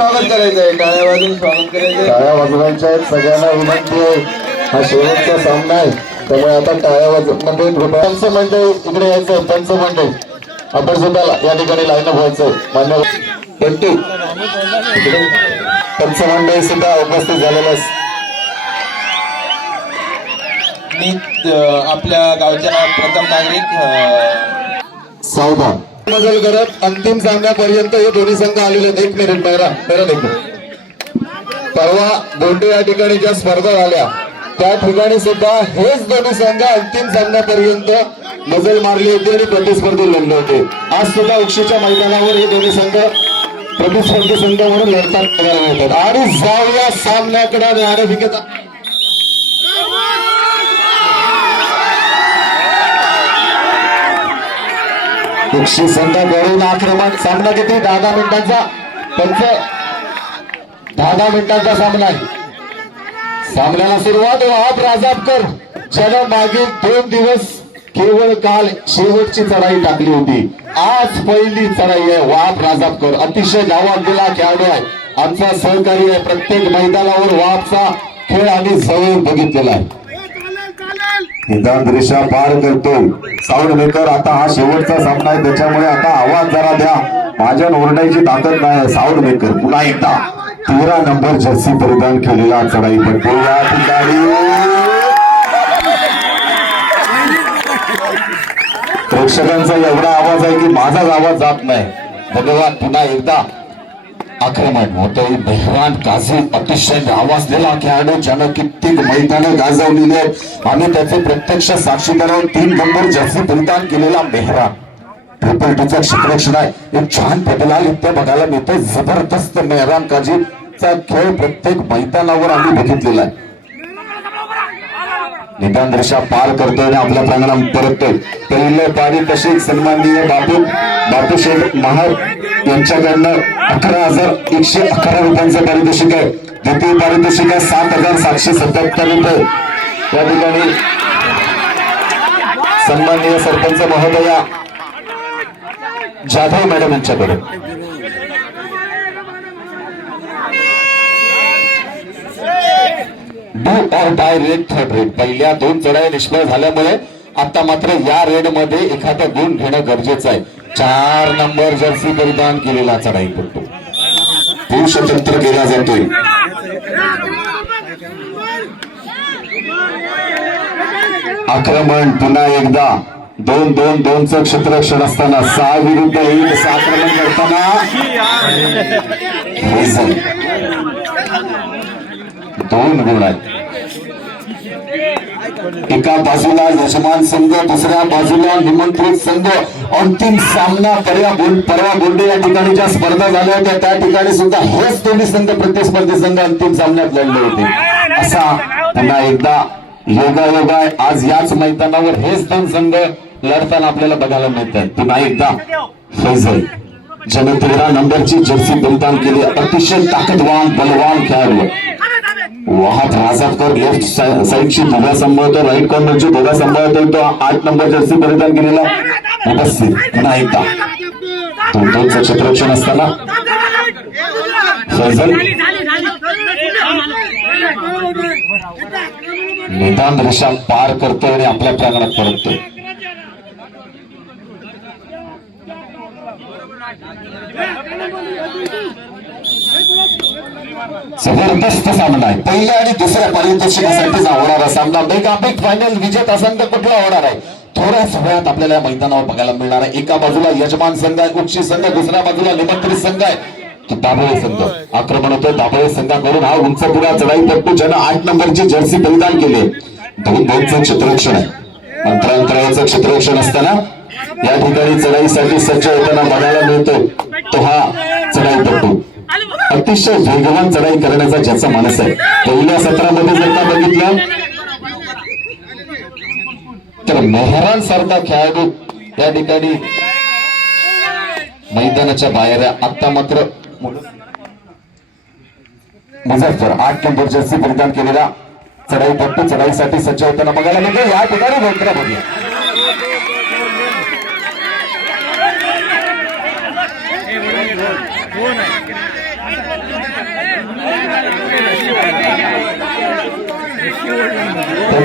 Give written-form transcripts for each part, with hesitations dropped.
स्वागत करायचं आहे, टाळ्या वाजून स्वागत करायचं. टाळ्या वाजवायच्या आहेत, सगळ्यांना विनंती आहे. हा शेवटचा सामना आहे, त्यामुळे आता टाळ्या वाजवण्यामध्ये पंच मंडळी इकडे यायचं. पंच मंडळी आपण सुद्धा या ठिकाणी लाईन व्हायचं. मान्य बंटू पंच मंडळी सुद्धा उपस्थित झालेलं. मी आपल्या गावच्या प्रथम नागरिक सावधान मजल करत अंतिम सामन्यापर्यंत हे दोन्ही संघ आलेले आहेत. एक मिनिट मेरा परवा बोंडे या ठिकाणी ज्या स्पर्धा झाल्या त्या ठिकाणी सुद्धा हेच दोन्ही संघ अंतिम सामन्यापर्यंत मजल मारली होती आणि प्रतिस्पर्धी लढले होते. आज सुद्धा उक्षीच्या मैदानावर हे दोन्ही संघ प्रतिस्पर्धी संघ म्हणून लढतात बघायला मिळतात. आणि जाऊया सामन्याकडे नाणेफेकीचा उक्षी संघाकडून आक्रमण. सामना किती 10 मिनिटांचा. पंच 10 मिनिटांचा सामना आहे. सामन्याला सुरुवात वहाब राजापकर ज्यानं मागील 2 दिवस केवळ काल शेवटची चढाई टाकली होती. आज पहिली चढाई आहे. वहाब राजापकर अतिशय नावाजलेला खेळाडू आहे, आमचा सहकारी आहे. प्रत्येक मैदानावर वहाबचा खेळ आम्ही जवळ बघितलेला आहे. निदान दिशा पार करतो साऊंड मेकर. आता हा शेवटचा सामना आहे, त्याच्यामुळे आता आवाज जरा द्या. माझ्या ओरडायची ताकद नाही. साऊंड मेकर पुन्हा एकदा 13 नंबर जर्सी परिधान केलेला चढाईपटू या ठिकाणी प्रेक्षकांचा एवढा आवाज आहे की माझाच आवाज जात नाही. भगवान पुन्हा एकदा आक्रमण होतोय. मेहरान काझी अतिशय आवाजलेला खेळाडू ज्यानं कित्येक मैदानं गाजवलेली आहेत. आम्ही त्याचे प्रत्यक्ष साक्षीदार आहोत. 3 नंबर जर्सी परिधान केलेला मेहरान ट्रिपल टूचा क्षेत्ररक्षण आहे. एक छान पटलाल इथे बघायला मिळतोय. जबरदस्त मेहरान काझीचा खेळ प्रत्येक मैदानावर आम्ही बघितलेला आहे. निदान रेषा पार करतोय आणि आपल्या प्रांगणात परततोय. पहिलं पारी तशीच सन्माननीय बापूशेठ महार यांच्याकडनं 11,111 रुपयांचं पारितोषिक आहे. द्वितीय पारितोषिक आहे 7,777 रुपये. या ठिकाणी सन्माननीय सरपंच महोदया जाधव मॅडम यांच्याकडे do or die red third red. पहिल्या 2 चढाई निष्फळ झाल्यामुळे आता मात्र या रेड मध्ये एखादा गुण घेणं गरजेचं आहे. 4 नंबर जर्सी परिधान केलेला चढाई करतो. पुरुष तंत्र केला जातोय. आक्रमण पुन्हा एकदा 2-2-2चं क्षेत्ररक्षण असताना 6 विरुद्ध 1 आक्रमण करताना 2 गुण आहेत. एका बाजूला यजमान संघ, दुसऱ्या बाजूला निमंत्रित संघ. अंतिम सामना परवा बोंडे या ठिकाणी ज्या स्पर्धा झाल्या होत्या त्या ठिकाणी सुद्धा हेच दोन्ही संघ प्रतिस्पर्धी संघ अंतिम सामन्यात लढले होते. असा पुन्हा एकदा योगायोग आहे. आज याच मैदानावर हेच 2 संघ लढताना आपल्याला बघायला मिळतात. पुन्हा एकदा फैजल ज्याने 13 नंबरची जर्सी परिधान केली. अतिशय ताकदवान बलवान खेळाडू. वहाब राजापकर लेफ्ट साईडची दोघा सांभाळतो, राईट कॉर्नरची दोघा सांभाळतो. तो 8 नंबर जर्सी परिधान केलेला उपस्थित. पुन्हा एकदा 2-2चं क्षेत्ररक्षण असताना फैजल निदान रेषा पार करतोय आणि आपल्या प्रांगणात परततोय. जबरदस्त सामना आहे. पहिल्या आणि दुसऱ्या पारितोषिकासाठीचा होणारा सामना. मेगा बिग फायनल विजेता संघ कुठला होणार आहे थोड्याच वेळात आपल्याला या मैदानावर बघायला मिळणार आहे. एका बाजूला यजमान संघ आहे उक्षी संघ, दुसऱ्या बाजूला निमंत्रित संघ आहे दाभोळे संघ. आक्रमण होतं दाभोळे संघाकडून. हा उंच पुरा चढाईपटू ज्यानं 8 नंबरची जर्सी परिधान केली. 2-2चं क्षेत्ररक्षण आहे. अंतरांतराचं क्षेत्ररक्षण असताना या ठिकाणी चढाईसाठी सज्ज होताना बघायला मिळतो तो हा चढाईपटू. अतिशय वेगवान चढाई करण्याचा ज्याचा मानस आहे. पहिल्या सत्रामध्ये जर का बघितलं तर मेहरान सारखा खेळाडू या ठिकाणी मैदानाच्या बाहेर. आता मात्र मुझफ्फर 8 नंबर जर्सी परिधान केलेला चढाईपटू चढाईसाठी सज्ज होताना बघायला मिळतो. या ठिकाणी भोकरा बघूया.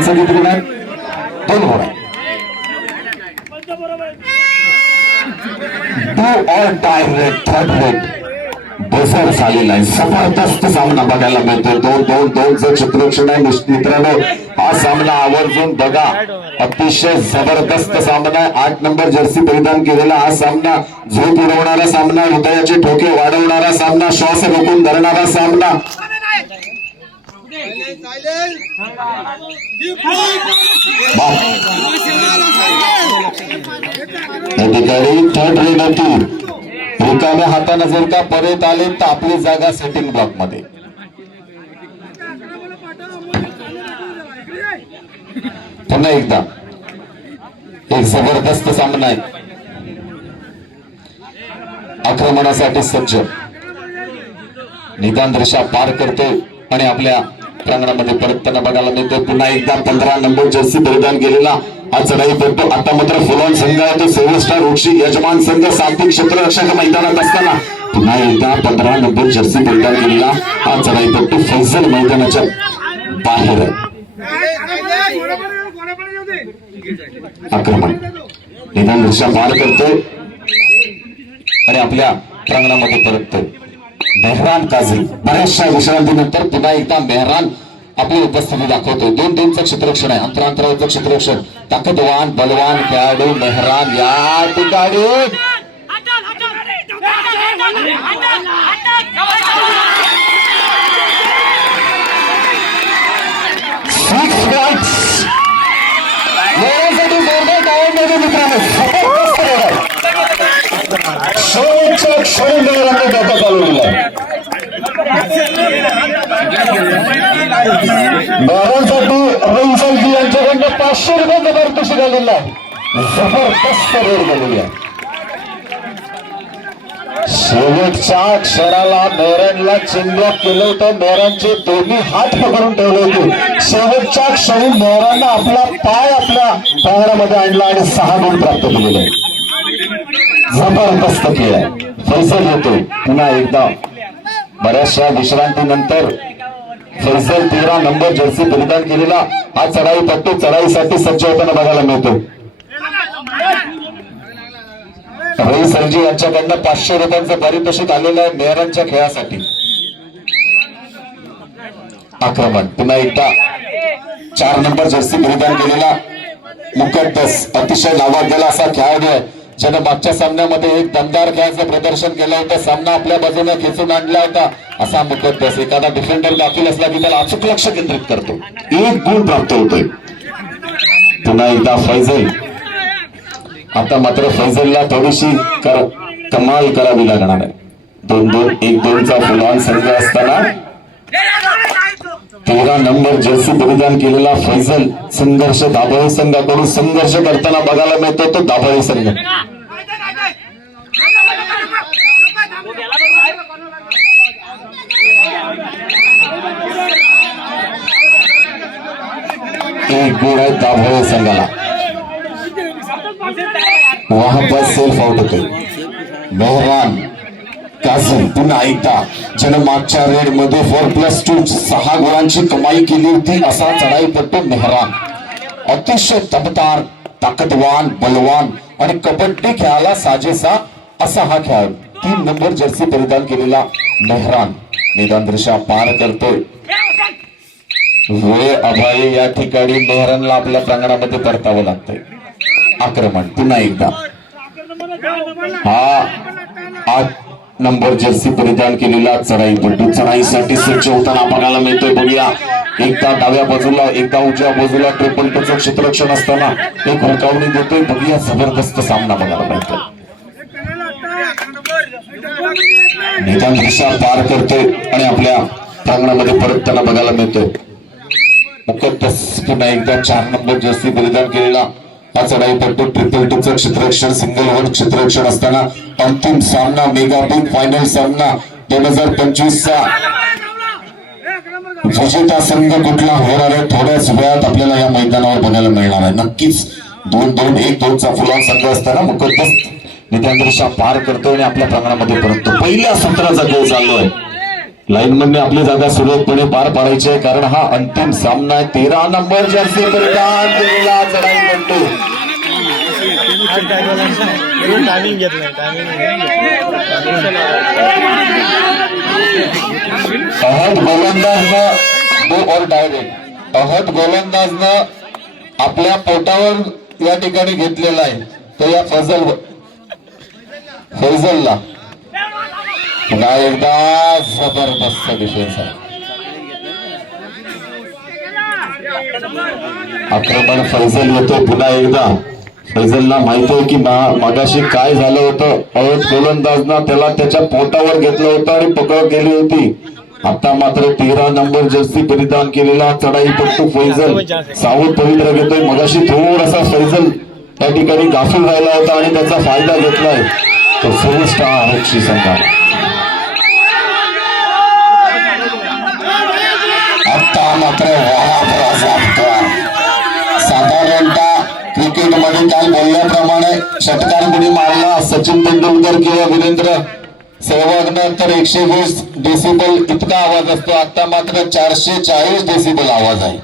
घोड्यांचं किती गुण आहे? 2 घोडा. Do or die rate third rate बसर झालेला आहे. जबरदस्त सामना बघायला मिळतोय. 2-2-2चं चित्रक्षण आहे मित्रांनो. हा सामना आवर्जून बघा. अतिशय जबरदस्त सामना आहे. 8 नंबर जर्सी परिधान केलेला हा सामना झोप उडवणारा सामना, हृदयाचे ठोके वाढवणारा सामना, श्वास रोखून धरणारा सामना. ठिकाणी थर्ड रेड होती. रिकाम्या हाताने जर का परत आले तर आपली जागा सेटिंग ब्लॉक मध्ये. पुन्हा एकदा एक जबरदस्त सामना आहे. आक्रमणासाठी सज्ज निदान रेषा पार करतो आणि आपल्या प्रांगणामध्ये परतताना बघायला मिळतोय. पुन्हा एकदा 15 नंबर जर्सी परिधान केलेला हा चढाई करतो. आता मात्र फुलॉन संघ आहे तो 7 स्टार उक्षी यजमान संघ सात्विक क्षेत्ररक्षक मैदानात असताना पुन्हा एकदा 15 नंबर जर्सी परिधान केलेला हा चढाई करतो. फैसल मैदानाच्या बाहेर आहे. आक्रमण निदान रेषा पार करतोय आणि आपल्या प्रांगणामध्ये परततोय. मेहरान काझी बऱ्याचशा विश्रांतीनंतर पुन्हा एकदा मेहरान आपली उपस्थिती दाखवतो. 2-2चं क्षेत्ररक्षण आहे. अंतरांतरावरचं क्षेत्ररक्षण. ताकदवान बलवान खेळाडू मेहरान या ठिकाणी शेवटच्या क्षणी मेहरानने धोका चालवलेला आहे. मेहरानसाठी रईसलजी यांच्याकडनं 500 रुपये पारितोषिक आलेलं आहे. जबरदस्त रेड झालेली आहे. शेवटच्या क्षणाला मेहरानला चिंब्लॉक केलं होतं. मेहरानचे दोन्ही हात पकडून ठेवले होते. शेवटच्या क्षणी मेहराननं आपला पाय आपल्या पायामध्ये आणला आणि 6 गुण प्राप्त केलेले. जबरदस्त खेळ आहे. फैसल येतो पुन्हा एकदा बऱ्याचशा विश्रांतीनंतर. फैसल 13 नंबर जर्सी परिधान केलेला हा चढाईपट्टू चढाईसाठी सज्ज होताना बघायला मिळतो. रईसलजी यांच्याकडनं 500 रुपयांचं पारितोषिक आलेलं आहे मेहरानच्या खेळासाठी. आक्रमण पुन्हा एकदा 4 नंबर जर्सी परिधान केलेला मुकद्दस अतिशय नावाजलेला असा खेळाडू आहे ज्याने मागच्या सामन्यामध्ये एक दमदार खेळाचं प्रदर्शन केलं होतं. सामना आपल्या बाजूने खेचून आणला होता. असा मुकद्दस एखादा डिफेंडर दाखल असला की त्याला अचूक लक्ष केंद्रित करतो. 1 गुण प्राप्त होतोय. पुन्हा एकदा फैजल. आता मात्र फैजलला थोडीशी कमाल करावी लागणार आहे. 2-2-1-2चा फुलॉन संघ असताना 13 नंबर जर्सी परिधान केलेला फैजल संघर्ष दाभोळी संघाकडून संघर्ष करताना बघायला मिळतो. तो दाभोळी संघ एक गुण आहे दाभोळी संघाला. वहां पर सेल्फ आउट होते. मेहरान काझी पुन्हा एकदा ज्यानं मागच्या रेड मध्ये 4+2 6 गुणांची कमाई केली होती असा चढाईपट्टू मेहरान. अतिशय दमदार ताकदवान बलवान आणि कबड्डी खेळाला साजेसा असा हा खेळाडू. 3 नंबर जर्सी परिधान केलेला मेहरान निदान रेषा पार करतोय. वेळ अभावी या ठिकाणी मेहरानला आपल्या प्रांगणामध्ये परतावं लागतंय. आक्रमण पुन्हा एकदा हा 8 नंबर जर्सी परिधान केलेला चढाईपट्टू चढाईसाठी सज्ज होताना बघायला मिळतोय. बघूया एकदा डाव्या बाजूला एकदा उजव्या बाजूला ट्रिपल टूचं क्षेत्ररक्षण असताना एक हुलकावणी देतोय. बघूया जबरदस्त सामना बघायला मिळतोय. निदान रेषा पार करतोय आणि आपल्या प्रांगणामध्ये परतताना बघायला मिळतोय. मुकद्दस पुन्हा एकदा 4 नंबर जर्सी परिधान केलेला हा चढाईपट्टू ट्रिपल टूचं क्षेत्ररक्षण सिंगल वन क्षेत्ररक्षण असताना अंतिम सामना मेगा बिग फायनल सामना 2025चा विजेता संघ कुठला होणार आहे थोड्याच वेळात आपल्याला या मैदानावर बघायला मिळणार आहे. नक्कीच 2-2-1-2चा फुलॉन संघ असताना मुकद्दस निदान रेषा पार करतोय आणि आपल्या प्रांगणामध्ये परततो. पहिल्या सत्राचा गोल चाललोय. लाईन मध्ये आपली जागा सुरळीतपणे पार पाडायची आहे, कारण हा अंतिम सामना आहे. 13 नंबर जर्सी परिधान केलेला चढाई म्हणतो टायमिंग घेतलंय अहद गोलंदाजनं दो और डायरेक्ट अहद गोलंदाजनं आपल्या पोटावर या ठिकाणी घेतलेला आहे. तो या फैजलला पुन्हा एकदा जबरदस्त डिफेन्स आहे. आक्रमण फैजल येतो पुन्हा एकदा. फैजलला माहिती आहे की मागाशी काय झालं होतं. अहद गोलंदाजनं त्याला त्याच्या पोटावर घेतलं होतं आणि पकड केली होती. आता मात्र 13 नंबर जर्सी परिधान केलेला चढाईपट्टू फैजल सावध पवित्र घेतोय. मगाशी थोडासा फैजल त्या ठिकाणी गाफील राहिला होता आणि त्याचा फायदा घेतलाय तो सुपरस्टार बक्षी संघ. आता मात्र साधारणतः क्रिकेटमध्ये काल बोलल्याप्रमाणे षटकार कुणी मारला सचिन तेंडुलकर किंवा वीरेंद्र सहवागनं तर 120 डेसिबल इतका आवाज असतो. आता मात्र 440 डेसिबल आवाज आहे.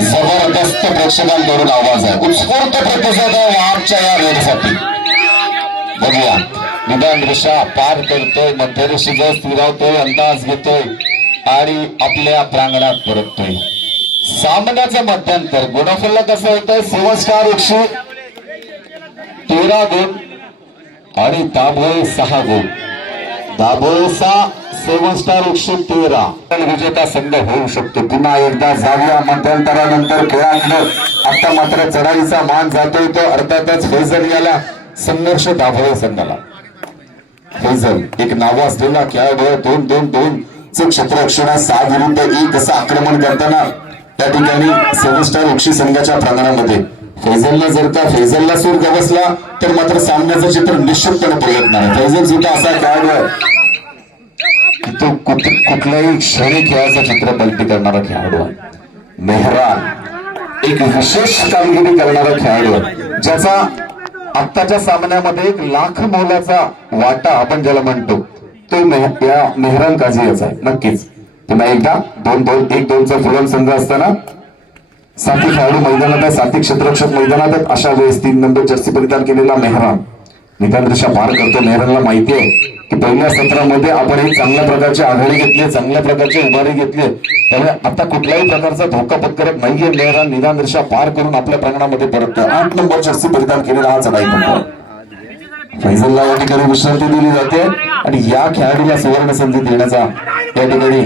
जबरदस्त प्रेक्षकांकडून आवाज आहे. उत्स्फूर्त प्रतिसाद आहे वहाबच्या या रेडसाठी. बघूया निदान रेषा पार करतोय, मध्यरेषेजवळ स्थिरावतोय, अंदाज घेतोय आणि आपल्या प्रांगणात परततोय. सामन्याचं मध्यांतर गुणफलला कसं होतंय. 7 स्टार 113 गुण आणि दाभोळे 6 गुण. दाभोळेचा 7 स्टार 113 विजेता संघ होऊ शकतो. पुन्हा एकदा जाऊया मध्यंतरानंतर खेळातलं. आता मात्र चढाईचा मान जातोय तो अर्थातच फैजल याला संघर्ष दाभोळे संघाला. फैजल एक नावाजलेला खेळाडू 2-2-2 क्षेत्ररक्षणात 6 विरुद्ध 1 असं आक्रमण करताना त्या ठिकाणी 7 स्टार बक्षी संघाच्या प्रांगणामध्ये फैजलला जर का फैजलला सूर गवसला तर मात्र सामन्याचं चित्र निश्चितपणे पलटणार आहे. फैजल सुद्धा असा खेळाडू आहे तो कुठल्याही क्षणी खेळाचं चित्र पलटी करणारा खेळाडू आहे. मेहरान एक विशेष कामगिरी करणारा खेळाडू आहे ज्याचा आत्ताच्या सामन्यामध्ये 1 लाख मोलाचा वाटा आपण ज्याला म्हणतो तो या मेहरान काझी याचा आहे. नक्कीच पुन्हा एकदा 2-2-1-2चा फुलन संघ असताना 7 खेळाडू मैदानात आहे. 7 क्षेत्ररक्षक मैदानात आहेत. अशा वेळेस 3 नंबर जर्सी परिधान केलेला मेहरान निदान रेषा पार करतो. मेहरानला माहिती आहे की पहिल्या सत्रामध्ये आपण एक चांगल्या प्रकारची आघाडी घेतली, चांगल्या प्रकारची उभारी घेतली, त्यामुळे आता कुठल्याही प्रकारचा धोका पत्करत नाहीये. मेहरान निदान रेषा पार करून आपल्या प्रांगणामध्ये परततो. 8 नंबर जर्सी परिधान केलेला हा चढाई करतो. फैजलला या ठिकाणी विश्रांती दिली जाते आणि या खेळाडूला सुवर्ण संधी देण्याचा या ठिकाणी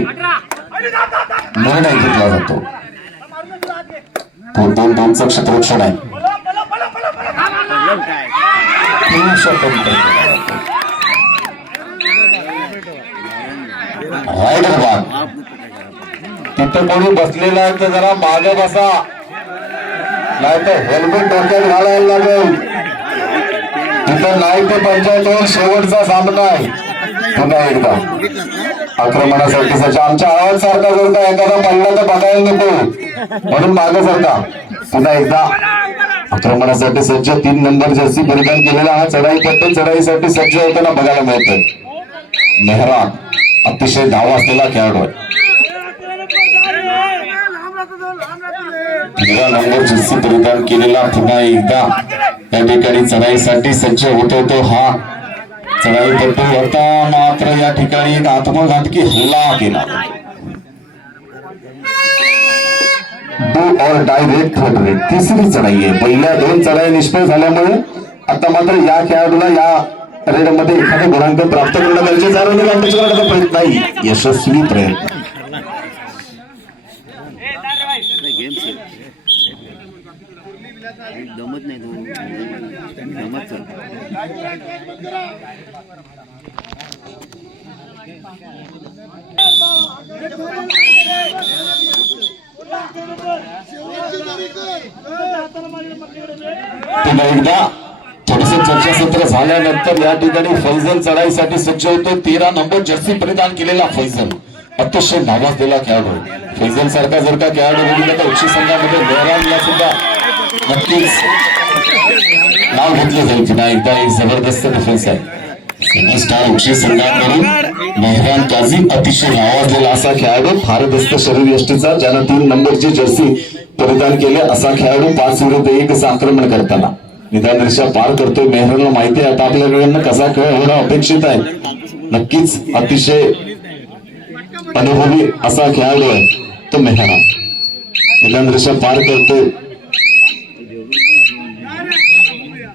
निर्णय घेतला जातो. 2-2-2चं क्षेत्ररक्षण आहे. रायडर बाग तिथं कोणी बसलेला आहे तर जरा मागे बसा, नाही तर हेल्मेट डोक्यात घालायला लागेल. तिथं नाही तर पंचायत शेवटचा सामना आहे. पुन्हा एकदा आक्रमणासाठी सज्ज. आमच्या आवाज सारखा जर का एखादा पडला तर बघायला नको म्हणून मागे सारखा. पुन्हा एकदा आक्रमणासाठी सज्ज 3 नंबर जर्सी परिधान केलेला हा चढाईपट्टू चढाईसाठी सज्ज होताना बघायला मिळतोय. मेहरान अतिशय धाव असलेला खेळाडू आहे. 13 नंबर जर्सी परिधान केलेला पुन्हा एकदा या ठिकाणी चढाईसाठी सज्ज होतो तो हा चढाईपट्टू. आता मात्र या ठिकाणी एक आत्मघातकी हल्ला केला. डू और डायरेक्ट रेट 3री चढाई आहे. पहिल्या 2 चढाई निष्फळ झाल्यामुळे आता मात्र या खेळाडूला या रेडमध्ये एखादे गुणांक प्राप्त करणं गरजेचं आहे. करण्याचा प्रयत्न नाही, यशस्वी प्रयत्न. जमत नाही जमत पुन्हा एकदा थोडस चर्चासत्र झाल्यानंतर या ठिकाणी फैजल चढाईसाठी सज्ज होतो. 13 नंबर जर्सी परिधान केलेला फैजल अतिशय नावाजलेला खेळाडू. फैजल सारखा जर का खेळाडू बघितला तर बक्षी संघामध्ये मेहरानला सुद्धा नक्कीच नाव घेतले जाईल. पुन्हा एकदा एक जबरदस्त डिफेन्स आहे. स्टार बक्षीस संघाकडून मेहरान काझी अतिशय नावाजलेला असा खेळाडू, भारदस्त शरीर यष्टीचा, ज्यानं 3 नंबरची जर्सी परिधान केले असा खेळाडू 5 विरुद्ध 1 असं आक्रमण करताना निदान रेषा पार करतोय. मेहरानला माहिती आहे आता आपल्याकडनं कसा खेळ होणं अपेक्षित आहे. नक्कीच अतिशय अनुभवी असा खेळाडू आहे तो मेहरान. निदान रेषा पार करतोय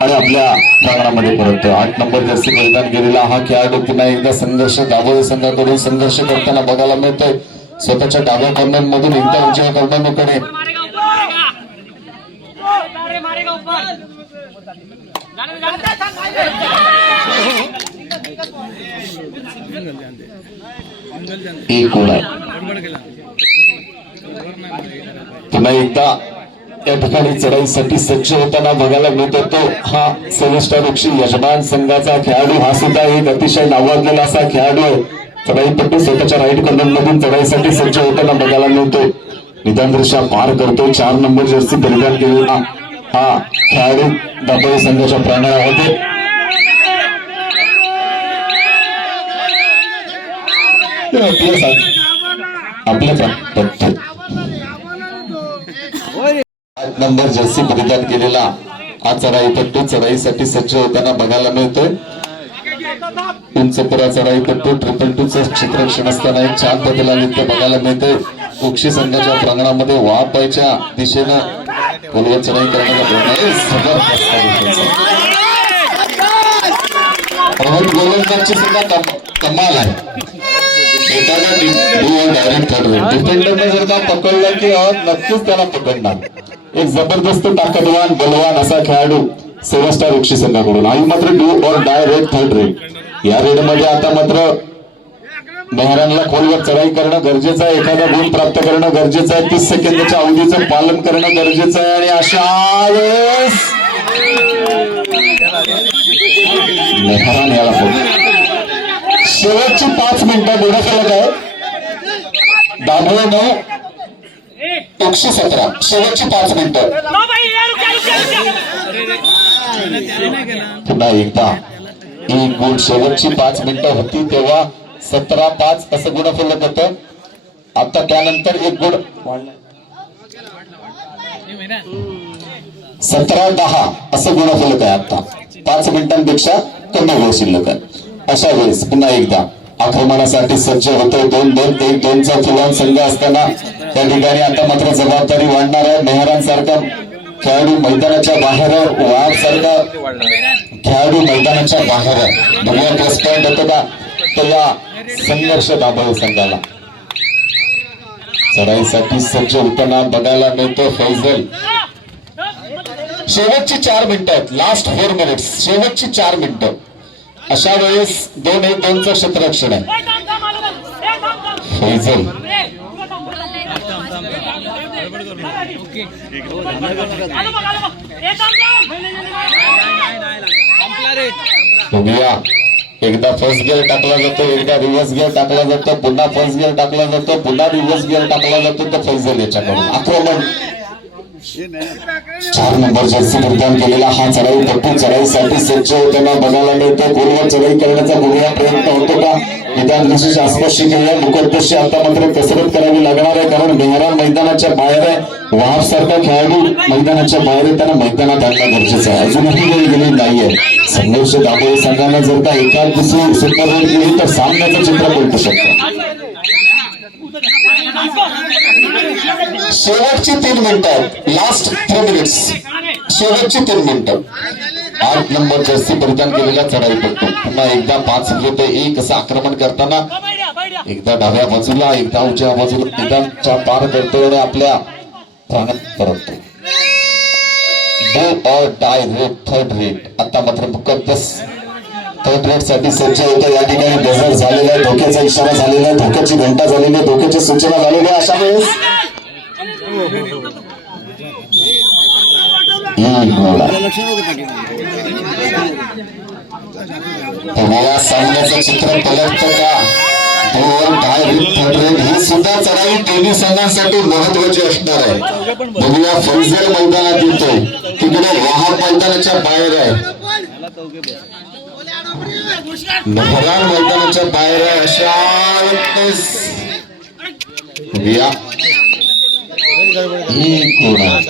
आणि आपल्या प्रांगणामध्ये परततो. 8 नंबर जर्सी परिधान केलेला हा खेळाडू पुन्हा एकदा संघर्ष दाभोळे संघाकडून संघर्ष करताना बघायला मिळतोय. स्वतःच्या डाव्या कर्णनमधून एकदा उजव्या कर्णनकडे एक गोल आहे. पुन्हा एकदा या ठिकाणी चढाईसाठी सज्ज होताना बघायला मिळतो तो हा 16 स्टार बक्षीस यजमान संघाचा खेळाडू. हा सुद्धा एक अतिशय नावाजलेला असा खेळाडू आहे. चढाईपट्टू स्वतःच्या राईट कर्णनमधून चढाईसाठी सज्ज होताना बघायला मिळतो. निदान रेषा पार करतो. 4 नंबर जर्सी परिधान केलेला हा खेळाडू दाभोळे संघाच्या प्रांगणामध्ये. आपल्या 8 नंबर जर्सी परिधान केलेला हा चढाईपट्टू चढाईसाठी सज्ज होताना बघायला मिळतोय. उंचपुरा चढाईपट्टू 222चं क्षेत्ररक्षण असताना एक छान पतीला नृत्य बघायला मिळतंय. बक्षीस संघाच्या प्रांगणामध्ये वापायच्या दिशेनं गोलवर चढाई करण्याचा गोलंदाजची सुद्धा कमाल आहे. डायरेक्ट डिफेंडरने जर का पकडलं की नक्कीच त्याला पकडणार. एक जबरदस्त ताकदवान बलवान असा खेळाडू 16 स्टार बक्षीस संघाकडून. आणि मात्र डू और डाय रेड थर्ड रेड. या रेड मध्ये आता मात्र मेहरानला खोलवर चढाई करणं गरजेचं आहे. एखादा गुण प्राप्त करणं गरजेचं आहे. 30 सेकंदाच्या अवधीचं पालन करणं गरजेचं आहे. आणि अशा वेळेस मेहरान याला शेवटची 5 मिनिटं एवढं फलक आहे. दाभोळे 9 117 शेवटची 5 मिनिटं. पुन्हा एकदा एक गुण शेवटची 5 मिनिटं होती तेव्हा 17-5 असं गुणफलक होतं. आता त्यानंतर एक गुण 17-10 असं गुणफलक आहे. आता 5 मिनिटांपेक्षा कमी वेळ शिल्लक आहे. अशा वेळेस पुन्हा एकदा आक्रमणासाठी सज्ज होतोय. 2-2-1-2चा फुलान संघ असताना त्या ठिकाणी आता मात्र जबाबदारी वाढणार आहे. मेहरान सारखा खेळाडू मैदानाच्या बाहेर आहे. वाघ सारखा खेळाडू मैदानाच्या बाहेर आहे. बघूया प्लस पॉईंट होतो का तर या संघर्ष दाभोळे संघाला. चढाईसाठी सज्ज होताना बघायला मिळतो फैजल. शेवटची 4 मिनिटं आहेत. लास्ट 4 मिनिट्स शेवटची 4 मिनिटं. अशा वेळेस 2-1-2चं क्षेत्ररक्षण आहे. फैजल बघूया एकदा फर्स्ट गिअर टाकला जातो, एकदा रिव्हर्स गिअर टाकला जातो, पुन्हा फर्स्ट गिअर टाकला जातो, पुन्हा रिव्हर्स गिअर टाकला जातो. तर फैजल याच्याकडून आक्रमण. 4 नंबर जर्सी परिधान केलेला हा चढाईपट्टू चढाईसाठी सज्ज होताना बघायला मिळतो. गोलवर चढाई करण्याचा बघूया प्रयत्न होतो का. निदान विशेष आसपासची खेळ मुकदशी आता मात्र कसरत करावी लागणार आहे. कारण मेहरान मैदानाच्या बाहेर आहे. वाफ सारखा खेळाडू मैदानाच्या बाहेर आहे. त्यांना मैदानात आणणं गरजेचं आहे. अजूनही वेळ गेली नाहीये. संघर्ष दाभोळे संघानं जर का एकाच दिवशी सुपर रेड केली तर सामन्याचं चित्र पलटू शकतं. शेवटची 3 मिनिटं लास्ट 3 मिनिट्स शेवटची 3 मिनिटं. 8 नंबर जर्सी परिधान केलेला चढाईपट्टू पुन्हा एकदा 5-1 असं आक्रमण करताना एकदा डाव्या बाजूला एकदा उजव्या बाजूला मैदानच्या पार करतोय आणि आपल्या प्रांगणात परततो. डू और डाय रेड थर्ड रेड. आता मात्र मुकद्दस थर्ड रेड साठी सज्ज होतं. या ठिकाणी बझर झालेला आहे. धोक्याचा इशारा झालेला आहे. धोक्याची घंटा झालेली आहे. धोक्याची सूचना झालेली आहे. अशा वेळेस या सामन्याचं चित्र पलटतं का. 2-2 ही सुद्धा चढाई दोन्ही संघांसाठी महत्वाची असणार आहे. बघूया फैजल मैदानात येतोय. तिकडे वाहक मैदानाच्या बाहेर आहे. महाराज मैदानाच्या बाहेर आहे अशा वेळेस बघूया ही कोण आहे?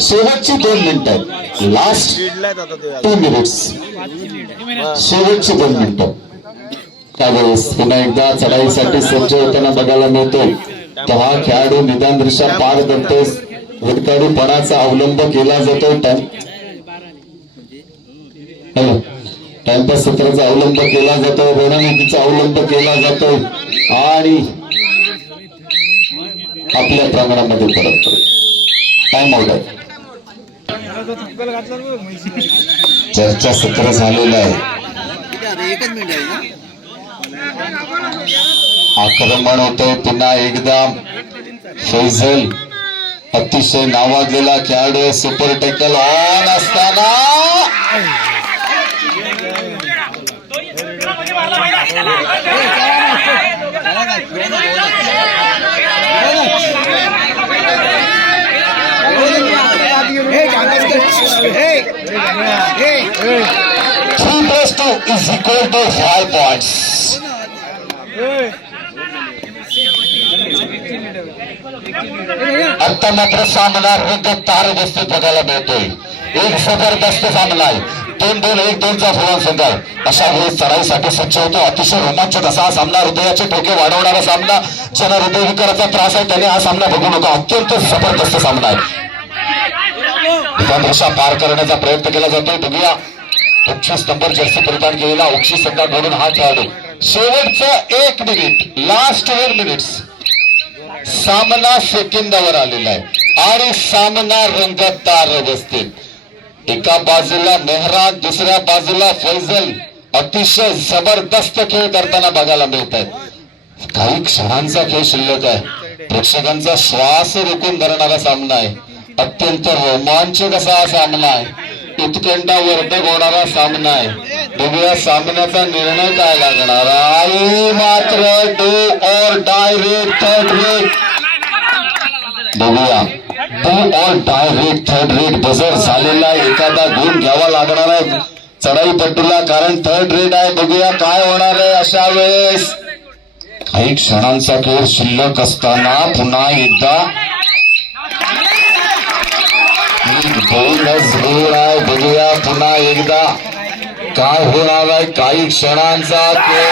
शेवटची 2 मिनिटं लास्ट 2 मिनिट्स शेवटची 2 मिनिटं त्यावेळेस पुन्हा एकदा चढाईसाठी सज्ज होताना बघायला मिळतोय तर हा खेळाडू निदान दृश्या पार करतोय हुडकाडूपणाचा अवलंब केला जातोय टाइमपास सत्राचा अवलंब केला जातोय रणनीतीचा अवलंब केला जातोय आणि आपल्या प्रांगणामध्ये परत टाइम आउट आहे चर्चा सत्र झालेलं आहे आक्रमण होतंय पुन्हा एकदा फैजल अतिशय नावाजलेला खेळाडू सुपर टॅकल ऑन असताना is equal to 5 points. आता मात्र सामना रंगतदार बसते बघायला मिळतोय एक जबरदस्त सामना आहे 2-2-1-2चा फलक संघ अशा वेळेस चढाईसाठी सज्ज होतो अतिशय रोमांचक असा हा सामना हृदयाचे ठोके वाढवणारा सामना ज्यांना हृदयविकाराचा त्रास आहे त्याने हा सामना बघू नका अत्यंत जबरदस्त सामना आहे दिशा पार करण्याचा प्रयत्न केला जातोय बघूया 25 नंबर जर्सी परिधान केलेला उक्षी संघाकडून हा खेळाडू शेवटचं 1 मिनिट लास्ट 4 मिनिट्स सामना सेकंदावर आलेला आहे आणि सामना रंगतदार अवस्थेत एका बाजूला मेहरान दुसऱ्या बाजूला फैजल अतिशय जबरदस्त खेळ करताना बघायला मिळत आहेत काही क्षणांचा खेळ शिल्लक आहे प्रेक्षकांचा श्वास रोखून धरणारा सामना आहे अत्यंत रोमांचक असा हा सामना आहे उत्कंठावर्धक होणारा सामना आहे बघूया सामन्याचा निर्णय काय लागणार आहे मात्र डू और डाय रेट थर्ड रेट बघूया डू और डाय रेट थर्ड रेट बजर झालेला एखादा गुण घ्यावा लागणार आहे चढाई पट्टूला कारण थर्ड रेट आहे बघूया काय होणार आहे अशा वेळेस काही क्षणांचा खेळ शिल्लक असताना पुन्हा एकदा बोनस गोल आहे बघूया पुन्हा एकदा काय होणार आहे काही क्षणांचा खेळ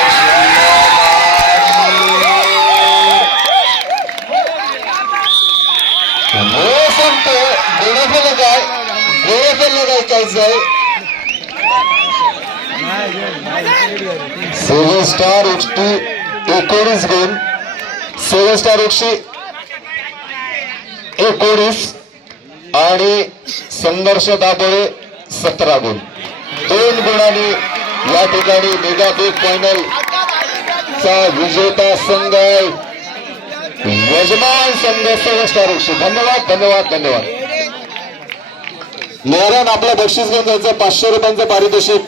सांगतो गोळाफेल काय कायचं 7 स्टार 19 गुण 7 स्टार 119 आणि संघर्ष दाबोळे 17 गुण 2 गुणांनी या ठिकाणी मेगा बिग फायनल चा विजेता संघ यजमान संघ 7 स्टार 100 धन्यवाद मेहरान आपलं बक्षीस घेऊन जायचं 500 रुपयांचं पारितोषिक